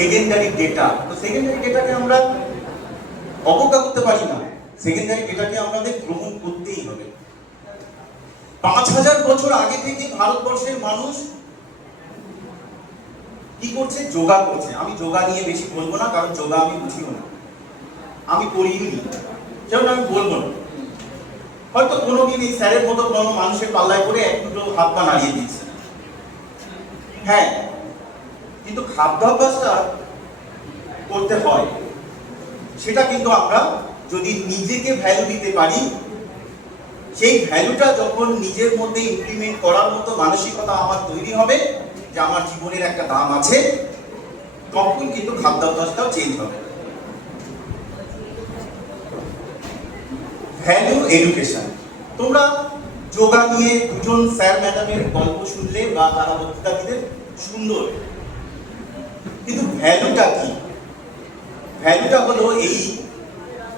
Secondary data. তো secondary ডেটাকে আমরা অবজ্ঞা করতে পারি না, সেকেন্ডারি ডেটাকে আমাদের গ্রহণ করতেই হবে। 5000 বছর আগে থেকে ভারতবর্ষের মানুষ কি করছে? যোগা করছে। আমি যোগা নিয়ে বেশি বলবো না, কারণ যোগা আমি বুঝিও না, আমি করিও নি, সেজন্য আমি বলবো না। হয়তো কোনোদিন এই স্যারের মতো কোনো মানুষের পাল্লায় করে এক দুটো হাত পা নাড়িয়ে দিচ্ছে, হ্যাঁ, কিন্তু খাদ্যাভ্যাসটা করতে হয়। সেটা কিন্তু আমরা যদি নিজেকে ভ্যালু দিতে পারি, সেই ভ্যালুটা যখন নিজের মধ্যে ইমপ্লিমেন্ট করার মতো মানসিকতা আমার তৈরি হবে যে আমার জীবনের একটা দাম আছে, তখন কিন্তু খাদ্যাভ্যাসটাও চেঞ্জ হবে। Value education. তোমরা যোগা নিয়ে দুজন স্যার ম্যাডামের গল্প শুনলে বা তারা বক্তৃতা দিলেন, সুন্দর, কিন্তু ভ্যালুটা কি? ভ্যালুটা হলো এই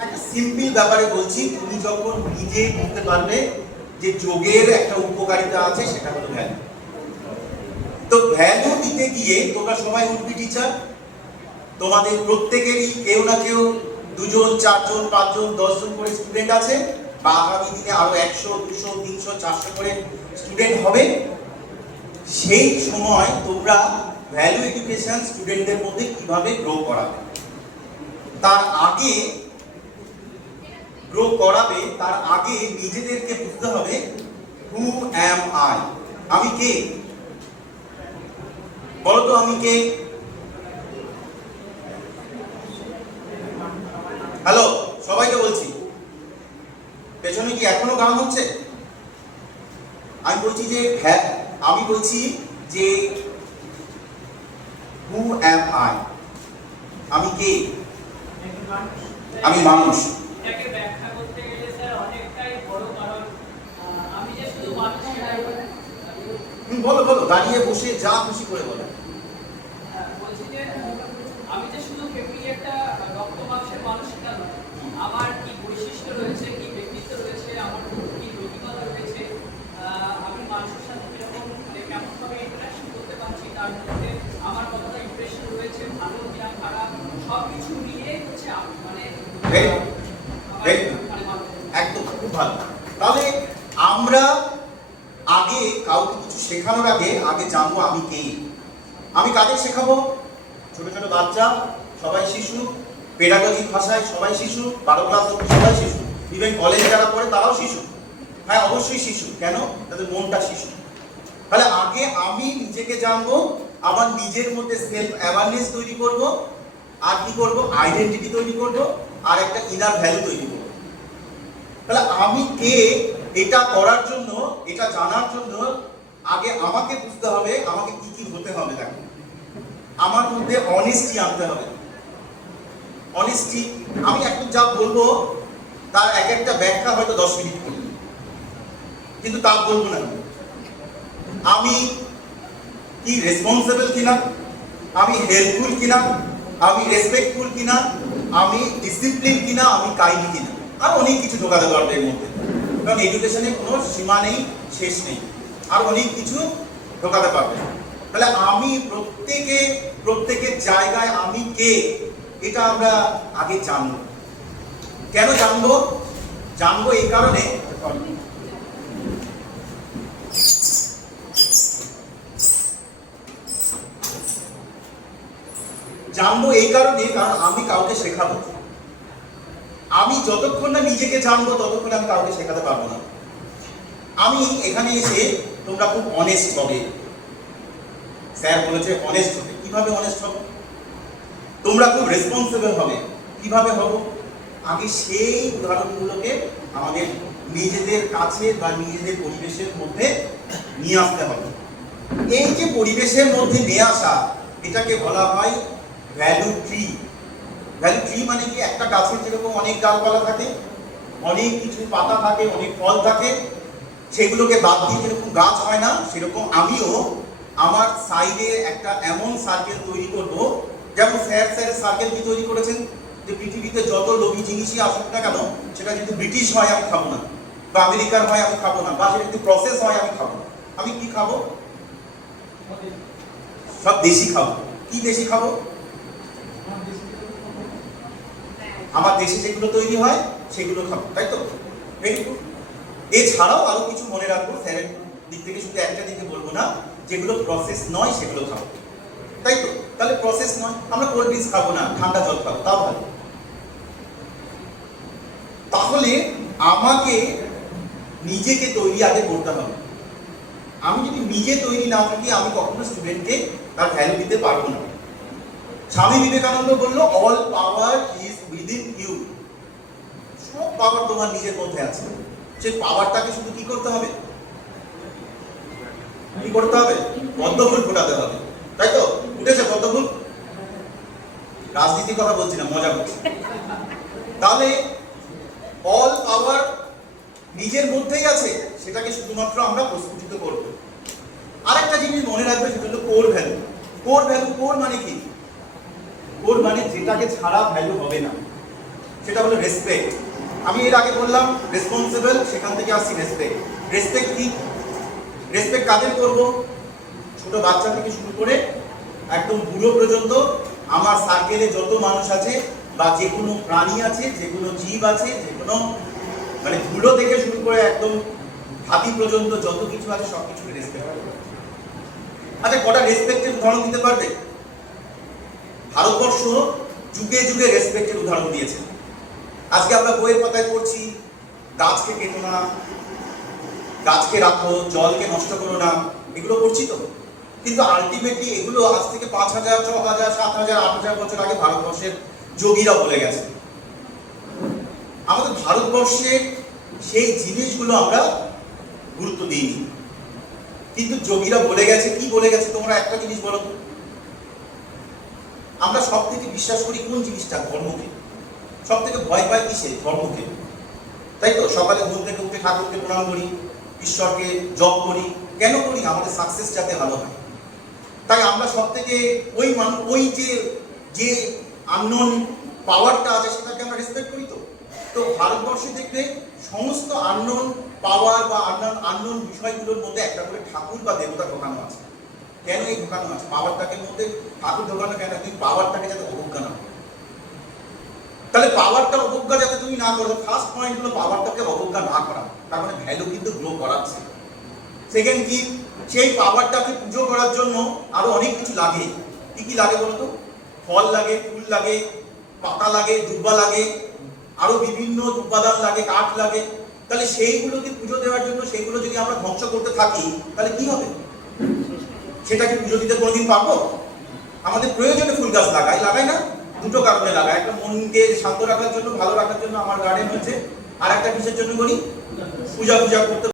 একটা সিম্পল ব্যাপারে বলছি, তুমি যখন নিজে বুঝতে পারবে যে যোগের একটা উপকারিতা আছে, সেটা হলো ভ্যালু। তো ভ্যালু দিতে গিয়ে তোমরা সবাই উঠবি টিচার, তোমাদের প্রত্যেকেরই কেউ না কেউ 2 জন 4 জন 5 জন 10 জন করে স্টুডেন্ট আছে, বা আগামী দিনে আরো 100 200 300 400 করে স্টুডেন্ট হবে। সেই সময় তোমরা ভ্যালু এডুকেশন স্টুডেন্টদের মধ্যে কিভাবে গ্রো করাবে, তার আগে নিজেদেরকে বুঝতে হবে হু অ্যাম আই, আমি কে? বলো তো আমি কে? হ্যালো, সবাইকে বলছি, পেছনে কি এখনো গান হচ্ছে? আমি বলছি যে হু অ্যাম আই, আমি কে? আমি মানুষ। এটাকে ব্যাখ্যা করতে গেলে স্যার অনেকটাই বড়, কারণ আমি যে শুধু মানুষ বলো বলো, দাঁড়িয়ে বসে যা খুশি করে বলো। বলছি যে আমি যে শুধু কেবলই একটা রক্ত মাংসের মানুষ তা নয়, আমার কি বৈশিষ্ট্য রয়েছে, কি ব্যক্তিত্ব রয়েছে, আমার কি নৈতিকতা রয়েছে, আমি মানুষের সাথে কিরকম কেমনভাবে ইন্টারাকশন করতে পারছি, তার মধ্যে আমার কতটা ইমপ্রেশন রয়েছে, ভালো কিনা খারাপ, সব কিছু নিয়ে হচ্ছে মানে একদম খুব ভালো। তাহলে আমরা আগে কাউকে কিছু শেখানোর আগে জানবো আমি কে। আমি কাকে শেখাবো? ছোট ছোট বাচ্চা, সবাই শিশু, পেডাগজিক ভাষায় সবাই শিশু, 12 ক্লাস অবধি সবাই শিশু, ইভেন কলেজে যারা পড়ে তারাও শিশু। হ্যাঁ, অবশ্যই শিশু। কেন? তাদের মনটা শিশু। তাহলে আগে আমি নিজেকে জানবো, আমার নিজের মধ্যে সেলফ অ্যাওয়ারনেস তৈরি করব, আর কি করব? আইডেন্টিটি তৈরি করব, আর একটা ইনার ভ্যালু তৈরি করব। তাহলে আমি কে, এটা করার জন্য, এটা জানার জন্য আগে আমাকে বুঝতে হবে আমাকে কি কি হতে হবে। দেখো, আমার মধ্যে অনেস্টি আনতে হবে। অনেস্টি, আমি এখন যা বলবো তার এক একটা ব্যাখ্যা হয়তো 10 মিনিট করবে, কিন্তু তা বলবো না। আমি কি রেসপন্সিবল কিনা, আমি হেল্পফুল কিনা, আমি রেসপেক্টফুল কিনা, আমি ডিসিপ্লিন কিনা, আমি কাইন্ড কিনা, আর অনেক কিছু ঢোকাতে পারবে এর মধ্যে। কারণ এডুকেশনে কোনো সীমা নেই, শেষ নেই, আর অনেক কিছু ঢোকাতে পারবে। তাহলে আমি প্রত্যেকের জায়গায় আমি কে, এটা আমরা আগে জানবো। কেন জানবো? এই কারণে, কারণ আমি কাউকে শেখাবো। আমি যতক্ষণ না নিজেকে জানবো ততক্ষণ আমি কাউকে শেখাতে পারবো না। আমি এখানে এসে তোমরা খুব অনেস্ট হবে, স্যার বলেছে অনেস্ট হবে। কিভাবে অনেস্ট হবে? তোমরা খুব রেসপন্সিবল হবে। কিভাবে হবো? আগে সেই উদাহরণগুলোকে আমাদের নিজেদের কাছে বা নিজেদের পরিবেশের মধ্যে নিয়ে আসতে হবে। এই যে পরিবেশের মধ্যে নিয়ে আসা, এটাকে বলা হয় ভ্যালু ট্রি। ভ্যালু ট্রি মানে কি? একটা গাছের যেরকম অনেক ডালপালা থাকে, অনেক কিছু পাতা থাকে, অনেক ফল থাকে, সেগুলোকে বাদ দিয়ে যেরকম গাছ হয় না, সেরকম আমিও আমার সাইডে একটা এমন সার্কেল তৈরি করব, যেমন স্যারের সার্কেল কি তৈরি করেছেন যে পৃথিবীতে যত লোভী জিনিসই আসুক না কেন, সেটা যদি ব্রিটিশ হয় আমি খাবো না, বা আমেরিকার হয় আমি খাবো না, বা সেটা যদি প্রসেস হয় আমি খাবো না। আমি কি খাবো? সব দেশি খাবো। কি দেশি খাবো? আমার দেশে যেগুলো তৈরি হয় সেগুলো খাবো, তাই তো? Very good. এছাড়াও আরো কিছু মনে রাখবো, স্যারের দিক থেকে শুধু একটা দিকে বলবো না, যেগুলো প্রসেস নয় সেগুলো খাবো, তাই তো? তাহলে প্রসেস নয়, আমরা কোল্ড ড্রিঙ্কস খাবো না, ঠান্ডা জল খাবো, তাও ভালো। তাহলে আমাকে নিজেকে তৈরি আগে করতে হবে। আমি যদি নিজে তৈরি না থাকি, আমি কখনো স্টুডেন্টকে তার ভ্যালু দিতে পারবো না। স্বামী বিবেকানন্দ বললো, all power is within you. সব পাওয়ার তোমার নিজের মধ্যে আছে। সেই পাওয়ারটাকে শুধু কি করতে হবে? কি করতে হবে? পদ্মফুল ফোটাতে হবে, তাই তো? উঠেছে পদ্মফুল? রাজনীতির কথা বলছি না, মজা করছি। তাহলে অল পাওয়ার নিজের মধ্যেই আছে, সেটাকে শুধুমাত্র আমরা প্রস্ফুটিত করব। আরেকটা জিনিস মনে রাখবে, সেটা হলো core value. Core value, core মানে কি? কোর মানে যেটাকে ছাড়া ভ্যালু হবে না, সেটা হলো রেসপেক্ট। আমি এর আগে বললাম রেসপন্সিবল, সেখান থেকে আসছি রেসপেক্ট। রেসপেক্ট কি? রেসপেক্ট কাদের করব? ছোট বাচ্চা থেকে শুরু করে একদম বুড়ো পর্যন্ত আমার সার্কেলে যত মানুষ আছে, বা যে কোনো প্রাণী আছে, যে কোনো জীব আছে, যে কোনো মানে ধুলো থেকে শুরু করে একদম হাতি পর্যন্ত যত কিছু আছে সবকিছুকে রেসপেক্ট করব। আচ্ছা, কটা রেসপেক্টের উদাহরণ দিতে পারবে? ভারতবর্ষ যুগে যুগে রেসপেক্টের উদাহরণ দিয়েছে। আজকে আমরা বইয়ের পাতায় পড়ছি, গাছকে কেটো না, গাছকে রাখো, জলকে নষ্ট করো না, এগুলো করছি তো। কিন্তু আলটিমেটলি এগুলো আজ থেকে 5,000, 6,000, 7,000, 8,000 বছর আগে ভারতবর্ষের যোগীরা বলে গেছে। আমাদের ভারতবর্ষের সেই জিনিসগুলো আমরা গুরুত্ব দিইনি, কিন্তু যোগীরা বলে গেছে। কি বলে গেছে তোমরা একটা জিনিস বলো তো? আমরা সব থেকে বিশ্বাস করি কোন জিনিসটা? ধর্মকে। সব থেকে ভয় পাই কিসে? ধর্মকে, তাই তো? সকালে ঘুম থেকে উঠে ঠাকুরকে প্রণাম করি, ঈশ্বরকে জপ করি। কেন করি? আমাদের সাকসেস যাতে ভালো হয়। তাই আমরা সব থেকে ওই যে আননোন পাওয়ারটা আছে সেটাকে আমরা রেসপেক্ট করি তো। তো ভারতবর্ষে দেখবে সমস্ত আননোন পাওয়ার বা আননোন বিষয়গুলোর মধ্যে একটা করে ঠাকুর বা দেবতা ঢোকানো আছে। কেন এই ঢোকানো আছে? পাওয়ারটাকে মধ্যে ঠাকুর ঢোকানো কেন? তুমি পাওয়ারটাকে যাতে অবজ্ঞা না করো। তাহলে পাওয়ারটা অবজ্ঞা যাতে তুমি না করো, ফার্স্ট পয়েন্ট হলো পাওয়ারটাকে অবজ্ঞা না করা। তার মানে ভ্যালু কিন্তু গ্রো করাচ্ছে। সেকেন্ড কি? সেই পাওয়ারটাকে পুজো করার জন্য আরো অনেক কিছু লাগে। কি কি লাগে বলতো? ফল লাগে, ফুল লাগে, পাতা লাগে, দুব্বা লাগে, আরো বিভিন্ন উপাদান লাগে, কাঠ লাগে। তাহলে সেইগুলোকে পুজো দেওয়ার জন্য সেইগুলো যদি আমরা ধ্বংস করতে থাকি, তাহলে কি হবে? সেটাকে পুজো দিতে কোনোদিন পারবো? আমাদের প্রয়োজনে ফুল গাছ লাগাই না? দুটো কারণে লাগাই। একটা মনকে শান্ত রাখার জন্য, ভালো রাখার জন্য আমার গার্ডেন হয়েছে, আর একটা কিসের জন্য করি? পূজা করতে